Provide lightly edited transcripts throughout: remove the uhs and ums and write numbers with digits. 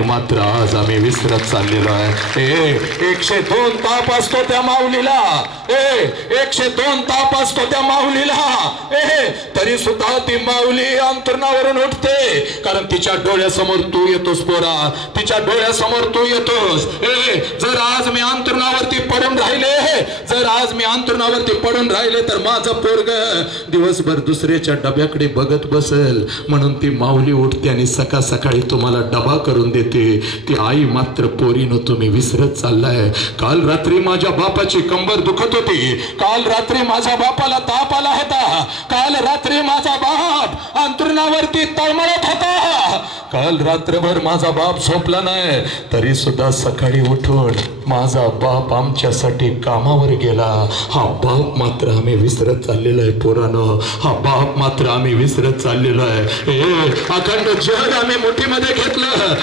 मात्र आज आम्ही विसरत चाललेलो आहे. 102 ताप असतो त्या माऊलीला, 102 ताप असतो त्या माऊलीला, तरी सुद्धा ती माऊली अंतरणावरून उठते. कारण तिच्या डोळ्यासमोर तू येतोस पोरा, तिच्या डोळ्यासमोर तू येतोस. जर आज मी अंतरणावरती पडून राहिले, जर आज मी अंतरणावरती पडून राहिले तर माझं पोरग दिवसभर दुसऱ्याच्या डब्याकडे बघत बसेल. म्हणून ती माऊली उठते आणि सकाळ सकाळी तुम्हाला डबा करून देते. ती आई मात्र पोरीनो तुम्ही विसरत चाललाय. काल रात्री माझ्या बापाची कंबर दुखत होती, काल रात्री माझ्या बापाला ताप आला होता, काल रात्री माझा बाप अंतरुणावरती तळमळत होता, काल रात्रभर माझा बाप झोपला नाही. तरी सुद्धा सकाळी उठून माझा बाप आमच्यासाठी कामावर गेला. हा बाप मात्र आम्ही विसरत चाललेलो आहे पोरानं, हा बाप मात्र आम्ही विसरत चाललेलो आहे. अखंड जग आम्ही मुठीमध्ये घेतलं.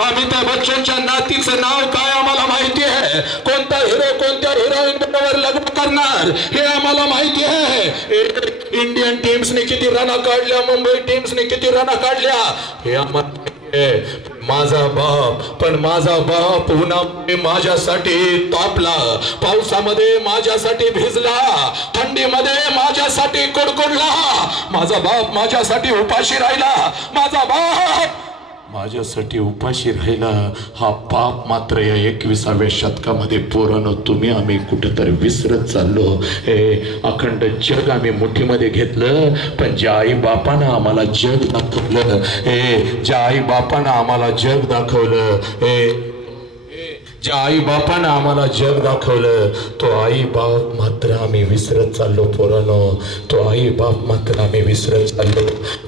अमिताभ बच्चनच्या नातीचं नाव काय आम्हाला माहिती आहे, कोणता हिरो कोणत्या हिरोईन बरोबर लग्न करणार हे आम्हाला माहिती आहे. इंडियन टीम्सने किती रना काढल्या, मुंबई टीम्सने किती रना काढल्या हे आम्हाला माहिती आहे. माझा बाप, पण माझा बाप उन्हामध्ये माझ्यासाठी तापला, पावसामध्ये माझ्यासाठी भिजला, थंडीमध्ये माझ्यासाठी कुडकुडला. माझा बाप माझ्यासाठी उपाशी राहिला, माझा बाप माझ्यासाठी उपाशी राहिला. हा पाप मात्र या 21व्या शतकामध्ये पोरांनो तुम्ही आम्ही कुठेतरी विसरत चाललो. अखंड जग आम्ही मुठीमध्ये घेतलं, पण ज्या आई बापानं आम्हाला जग दाखवलं, ज्या आई बापानं आम्हाला जग दाखवलं, ज्या आई बापानं आम्हाला जग दाखवलं, तो आई बाप मात्र आम्ही विसरत चाललो पोरांनो. तो आई बाप मात्र आम्ही विसरत चाललो.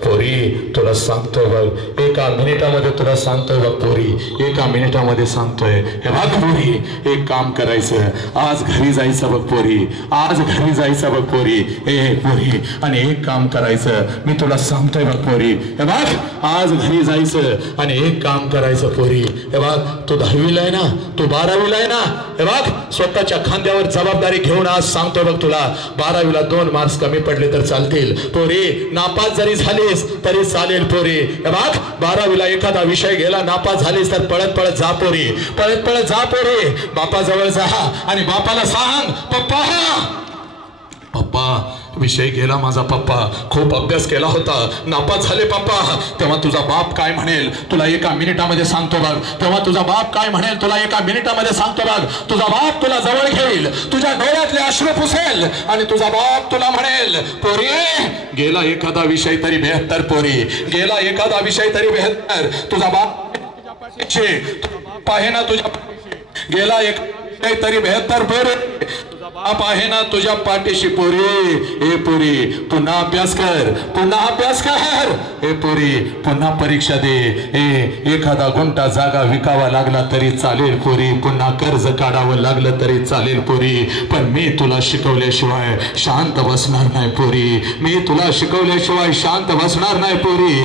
पोरी तुला सांगतोय बघ, एका मिनिटामध्ये तुला सांगतोय बघ पोरी, एका मिनिटामध्ये सांगतोय. हे बघ पोरी, एक काम करायचं, आज घरी जायचं बघ पोरी, आज घरी जायचं बघ पोरी, पोरी, आणि एक काम करायचं, मी तुला सांगतोय बघ पोरी. हे बघ आज घरी जायचं आणि एक काम करायचं पोरी. हे बघ तू 10वीला आहे ना, तू 12वीला आहे ना, हे बघ स्वतःच्या खांद्यावर जबाबदारी घेऊन आज सांगतो बघ तुला, 12वीला 2 मार्क्स कमी पडले तर चालतील पोरी, नापास जरी झालीस तरी चालेल पोरी. हे बघ 12वीला एखादा विषय गेला, नापास झालीस तर पळत पळत जा पोरी, पळत पळत जा पोरी, बापाजवळ जा आणि बापाला सांग, पप्पा पप्पा विषय गेला माझा, पप्पा खूप अभ्यास केला होता, नापास झाले पप्पा. तेव्हा तुझा बाप काय म्हणेल तुला एका मिनिटामध्ये सांगतो बघ, तेव्हा तुझा बाप काय म्हणेल तुला एका मिनिटामध्ये सांगतो बघ. तुझा बाप तुला जवळ घेईल, तुझ्या डोळ्यातले अश्रू पुसेल आणि तुझा बाप तुला म्हणेल पोरी गेला एखादा विषय तरी 72 पोरी, गेला एखादा विषय तरी 72. तुझा बाप आहे ना तुझ्या, गेला एक तरी 72 पोरी, बाप आहे ना तुझ्या पाठीशी पोरी. ए पोरी पुन्हा अभ्यास कर, पुन्हा अभ्यास कर, ए पोरी पुन्हा परीक्षा दे. एखादा गुंठा जागा विकावा लागला तरी चालेल पोरी, पुन्हा कर्ज काढावं लागलं तरी चालेल पोरी, पण मी तुला शिकवल्याशिवाय शांत बसणार नाही पोरी, मी तुला शिकवल्याशिवाय शांत बसणार नाही पोरी.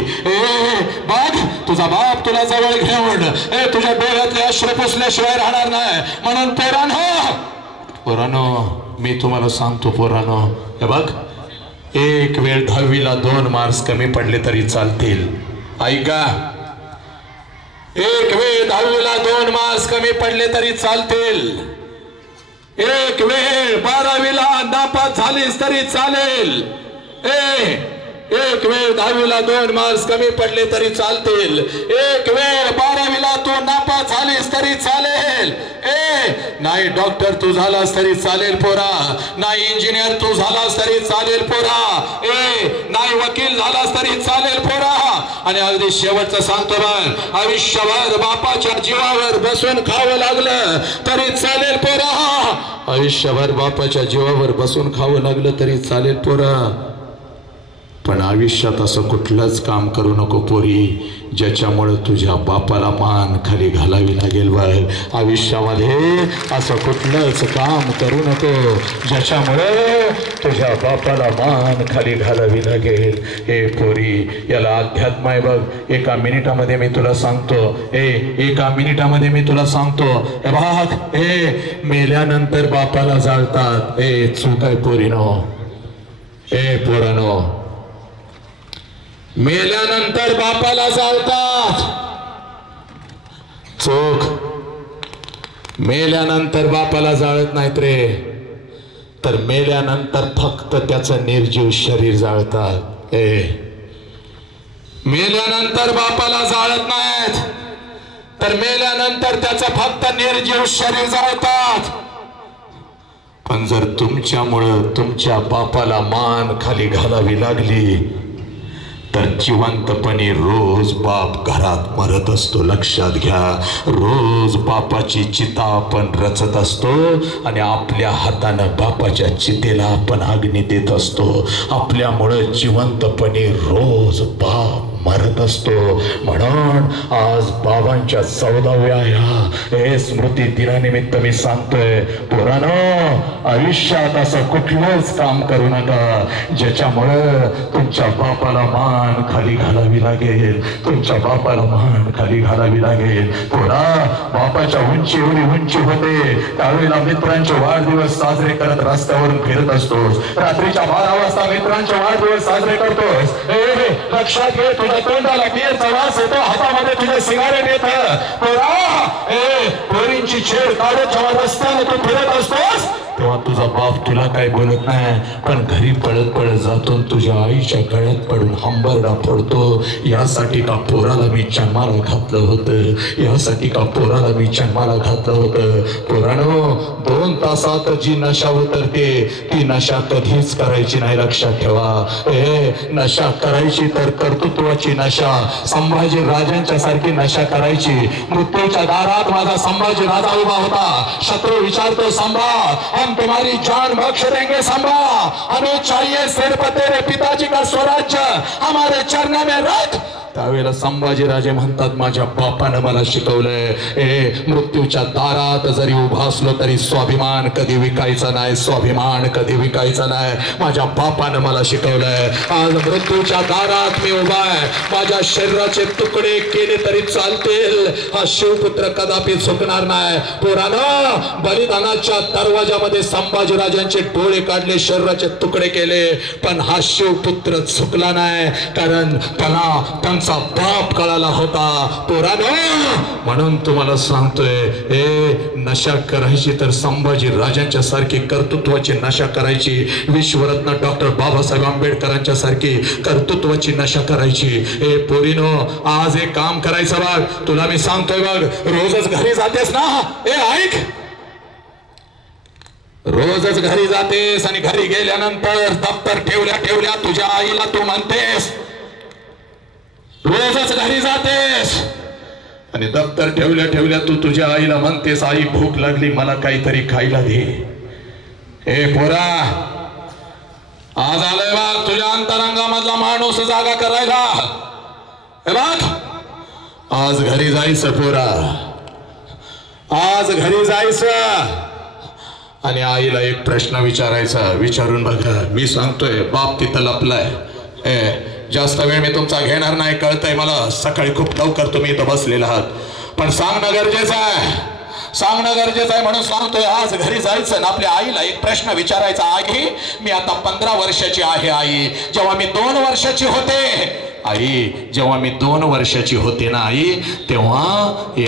बघ तुझा बाप तुला जवळ घेऊन तुझ्या डोळ्यातले अश्रू पुसल्याशिवाय राहणार नाही. म्हणून पोरानो मी तुम्हाला सांगतो पोरानो, हे बघ एक वेळ 10वीला 2 मार्क्स कमी पडले तरी चालतील. ऐका, एक वेळ 10वीला 2 मार्क्स कमी पडले तरी चालतील. एक वेळ 12वीला नापास झालीस तरी चालेल. एक वेळ 10वीला 2 मार्क्स कमी पडले तरी चालतील. एक वेळ 12वीला तू नापास झालीस तरी चालेल. नाही डॉक्टर तू झालास तरी चालेल पोरा, नाही इंजिनियर तू झालास तरी चालेल पोरा, नाही वकील झालास तरी चालेल पोरा. आणि अगदी शेवटचं सांगतो बघ, आयुष्यभर बापाच्या जीवावर बसून खावं लागलं तरी चालेल पोरा, आयुष्यभर बापाच्या जीवावर बसून खावं लागलं तरी चालेल पोरा. पण आयुष्यात असं कुठलंच काम करू नको पोरी ज्याच्यामुळे तुझ्या बापाला मान खाली घालावी लागेल. बघ आयुष्यामध्ये असं कुठलंच काम करू नको ज्याच्यामुळे तुझ्या बापाला मान खाली घालावी लागेल. हे पोरी याला अध्यात्म आहे बघ. एका मिनिटामध्ये मी तुला सांगतो, एका मिनिटामध्ये मी तुला सांगतो. हे बघ मेल्यानंतर बापाला जाळतात, चूक आहे पोरीनो, पोरानो मेल्यानंतर बापाला जाळतात. चोख मेल्यानंतर बापाला जाळत नाहीत रे, तर मेल्यानंतर फक्त त्याचं निर्जीव शरीर जाळतात. मेल्यानंतर बापाला जाळत नाहीत, तर मेल्यानंतर त्याचं फक्त निर्जीव शरीर जाळतात. पण जर तुमच्यामुळं तुमच्या बापाला मान खाली घालावी लागली तर जिवंतपणे रोज बाप घरात मरत असतो. लक्षात घ्या, रोज बापाची चिता आपण रचत असतो आणि आपल्या हातानं बापाच्या चितेला आपण अग्नी देत असतो. आपल्यामुळं जिवंतपणे रोज बाप मरत असतो. म्हणून आज बाबांच्या 14व्या ह्या स्मृती दिनानिमित्त मी सांगतोय, पोरांनो, आयुष्यात असं कुठलंच काम करू नका ज्याच्यामुळं तुमच्या बापाला मान खाली घालावी लागेल, तुमच्या बापाला मान खाली घालावी लागेल. पोरा, बापाच्या उंची एवढी उंची होते त्यावेळेला मित्रांचे वाढदिवस साजरे करत रस्त्यावरून फिरत असतोस. रात्रीच्या 12 वाजता मित्रांचे वाढदिवस साजरे करतोस. लक्षात घे, तुझ्या तोंडाला बिअरचा वास येतो, हातामध्ये तुझे सिगारेट येतं. पोरींची छेड काढत जेव्हा रस्त्याने तू फिरत असतोस तेव्हा तुझा बाप तुला काय बोलत नाही, पण घरी पळत पळत जातो तुझ्या आईच्या गळ्यात पडून हंबरडा फोडतो. यासाठी का पोराला मी जन्माला घातलं होतं, यासाठी का पोराला मी जन्माला घातलं होतं. पोरानो, 2 तासात जी नशा उतरते ती नशा कधीच करायची नाही. लक्षात ठेवा, नशा करायची तर कर्तृत्वाची नशा, संभाजी राजांच्या सारखी नशा करायची. मृत्यूच्या दारात माझा संभाजी राजा उभा होता. शत्रू विचारतो, संभा हम तुम्हारी जान बख्श देंगे संभा, हमें चाहिए सिर्फ तेरे पिताजी का स्वराज्य, हमारे चरणों में रख. त्यावेळेला संभाजी राजे म्हणतात, माझ्या बापानं मला शिकवलंय, मृत्यूच्या दारात जरी उभा असलो तरी स्वाभिमान कधी विकायचा नाही, स्वाभिमान कधी विकायचा नाही. माझ्या बापानं मला शिकवलंय. आज मृत्यूच्या दारात मी उभा आहे, माझ्या शरीराचे तुकडे केले तरी चालतील, हा शिवपुत्र कदापि झुकणार नाही. पोरांनो, बलिदानाच्या दरवाजामध्ये संभाजी राजांचे डोळे काढले, शरीराचे तुकडे केले, पण हा शिवपुत्र झुकला नाही, कारण त्याला बाप कळाला होता. पोरांनो, म्हणून तुम्हाला सांगतोय, नशा करायची तर संभाजी राजांच्या सारखी कर्तृत्वाची नशा करायची, विश्वरत्न डॉक्टर बाबासाहेब आंबेडकरांच्या सारखी कर्तृत्वाची नशा करायची. पोरीनो, आज एक काम करायचं बघ, तुला मी सांगतोय बघ, रोजच घरी जातेस ना, ऐक, रोजच घरी जातेस आणि घरी गेल्यानंतर दप्तर ठेवल्या ठेवल्या तुझ्या आईला तू म्हणतेस, रोजच घरी जातेस आणि दप्तर ठेवल्या ठेवल्या तू तुझ्या आईला म्हणतेस, आई भूक लागली, मला काहीतरी खायला दे. पोरा, आज आलोय बघ तुझ्या अंतरंगामधला माणूस जागा करायला. बघ, आज घरी जायचं पोरा, आज घरी जायचं आणि आईला एक प्रश्न विचारायचा. विचारून बघा, मी सांगतोय, बाप तिथं लपलाय. जास्त वेळ मी तुमचा घेणार नाही, कळतंय मला, सकाळी खूप लवकर तुम्ही इथं बसलेला आहात, पण सांगणं गरजेचं आहे, सांगणं गरजेचं आहे. म्हणून सांगतोय, आज घरी जायचं ना आपल्या आईला एक प्रश्न विचारायचा. आई, मी आता 15 वर्षाची आहे. आई, जेव्हा मी 2 वर्षाची होते, आई, जेव्हा मी 2 वर्षाची होते ना आई, तेव्हा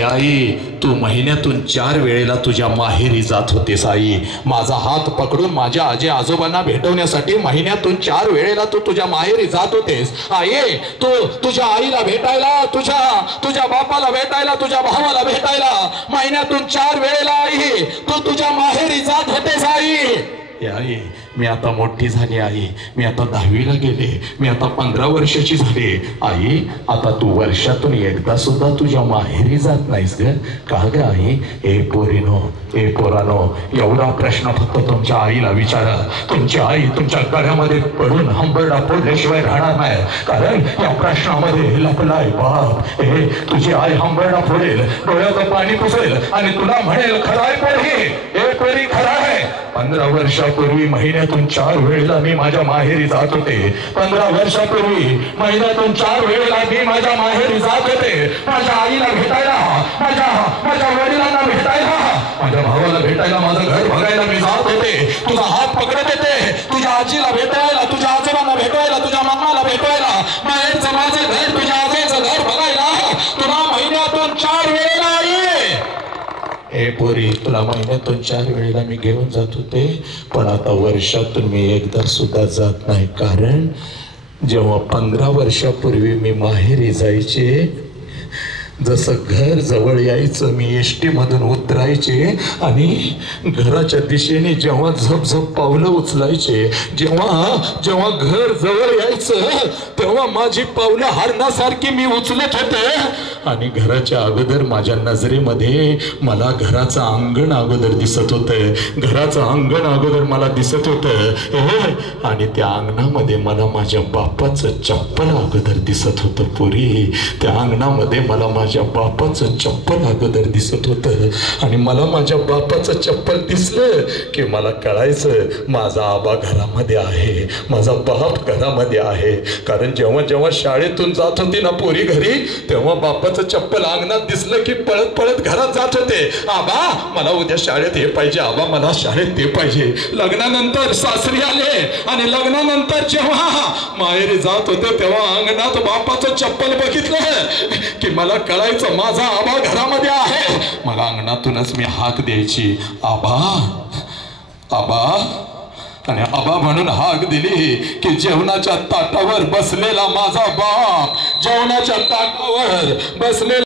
आई तू महिन्यातून 4 वेळेला तुझ्या माहेरी जात होतेस. आई, माझा हात पकडून माझ्या आजी आजोबांना भेटवण्यासाठी महिन्यातून 4 वेळेला तू तुझ्या माहेरी जात होतेस. आई, तू तुझ्या आईला भेटायला, तुझ्या बापाला भेटायला, तुझ्या भावाला भेटायला महिन्यातून 4 वेळेला आई तू तुझ्या माहेरी जात होतेस. आई, मी आता मोठी झाली. आई, मी आता 10वीला गेले. मी आता 15 वर्षाची झाली. आई, आता तू वर्षातून एकदा सुद्धा तुझ्या माहेरी जात नाहीस ग, का ग आई? पोरीनो, पोरानो, एवढा प्रश्न फक्त तुमच्या आईला विचारा. तुमची आई तुमच्या गळ्यामध्ये पडून हंबरडा फोडल्याशिवाय राहणार नाही, कारण या प्रश्नामध्ये लपलाय बाप. तुझी आई हंबरडा फोडेल, डोळ्याचं पाणी पुसेल आणि तुला म्हणेल, खराय पोरी, खरा आहे. 15 वर्षापूर्वी महिन्यातून 4 वेळेला मी माझ्या माहेरी जात होते. 15 वर्षापूर्वी महिन्यातून 4 वेळेला मी माझ्या माहेरी जात होते. माझ्या आईला भेटायला, माझ्या वडिलांना भेटायला, माझ्या भावाला भेटायला, माझं घर बघायला मी जात होते. तुझा हात पकडत येते, तुझ्या आजीला भेटायला, तुझ्या आजोबांना भेटायला, तुझ्या मामाला भेटायला, माझं घर, तुझ्या आजीचं घर बघायला तुला महिन्यातून 4 वेळेला आई हे पोरी तुला महिन्यातून 4 वेळेला मी घेऊन जात होते, पण आता वर्षातून मी एकदा सुद्धा जात नाही. कारण जेव्हा 15 वर्षापूर्वी मी माहेरी जायचे, जसं घर जवळ यायचं मी एसटी मधून उतरायचे आणि घराच्या दिशेने जेव्हा झपझप पावलं उचलायचे, जेव्हा घर जवळ यायचं तेव्हा माझी पावलं हरणासारखी मी उचलत होते. आणि घराच्या अगोदर माझ्या नजरेमध्ये मला घराचं अंगण अगोदर दिसत होतं, घराचं अंगण अगोदर मला दिसत होतं. आणि त्या अंगणामध्ये मला माझ्या बापाचं चप्पल अगोदर दिसत होतं. पुरी त्या अंगणामध्ये मला माझ्या बापाचं चप्पल अगोदर दिसत होतं. आणि मला माझ्या बापाचं चप्पल दिसलं की मला कळायचं माझा आबा घरामध्ये आहे, माझा बाप घरामध्ये आहे. कारण जेव्हा शाळेतून जात होती ना पोरी घरी, तेव्हा बापाचं चप्पल अंगणात दिसलं की पळत पळत घरात जात होते. आबा मला उद्या शाळेत हे पाहिजे, आबा मला शाळेत ते पाहिजे. लग्नानंतर सासरी आले आणि लग्नानंतर जेव्हा माहेरी जात होते तेव्हा अंगणात बापाचं चप्पल बघितलं की मला कळायचं माझा आबा घरामध्ये आहे. मला अंगणातूनच मी हाक द्यायची, आबा आबा. आणि आबा म्हणून हाक दिली की जेवणाच्या ताटावर बसलेला माझा बाप, जेवणाच्या ताटावर बसलेला